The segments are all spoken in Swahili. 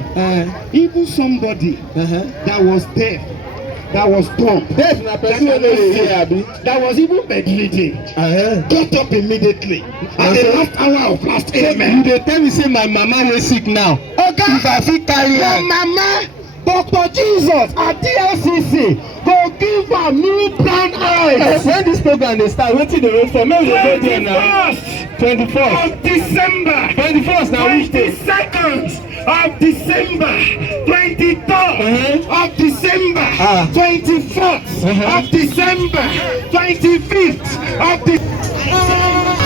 one. Even somebody that was deaf, that was dumb, Death na person wey no dey hear abi. that was even bedridden, got up immediately at the last hour of last amen. You dey tell me say my mama dey sick now. Oga, if I fit carry your am. mama, Dr. Jesus at DLCC go give her new brown eyes. When this program dey start, wetin dey wait for? Make we dey go there now. 21st of December. 21st na which day? 22nd of December. 23rd of December. 24th of December. 25th of December.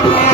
Amen.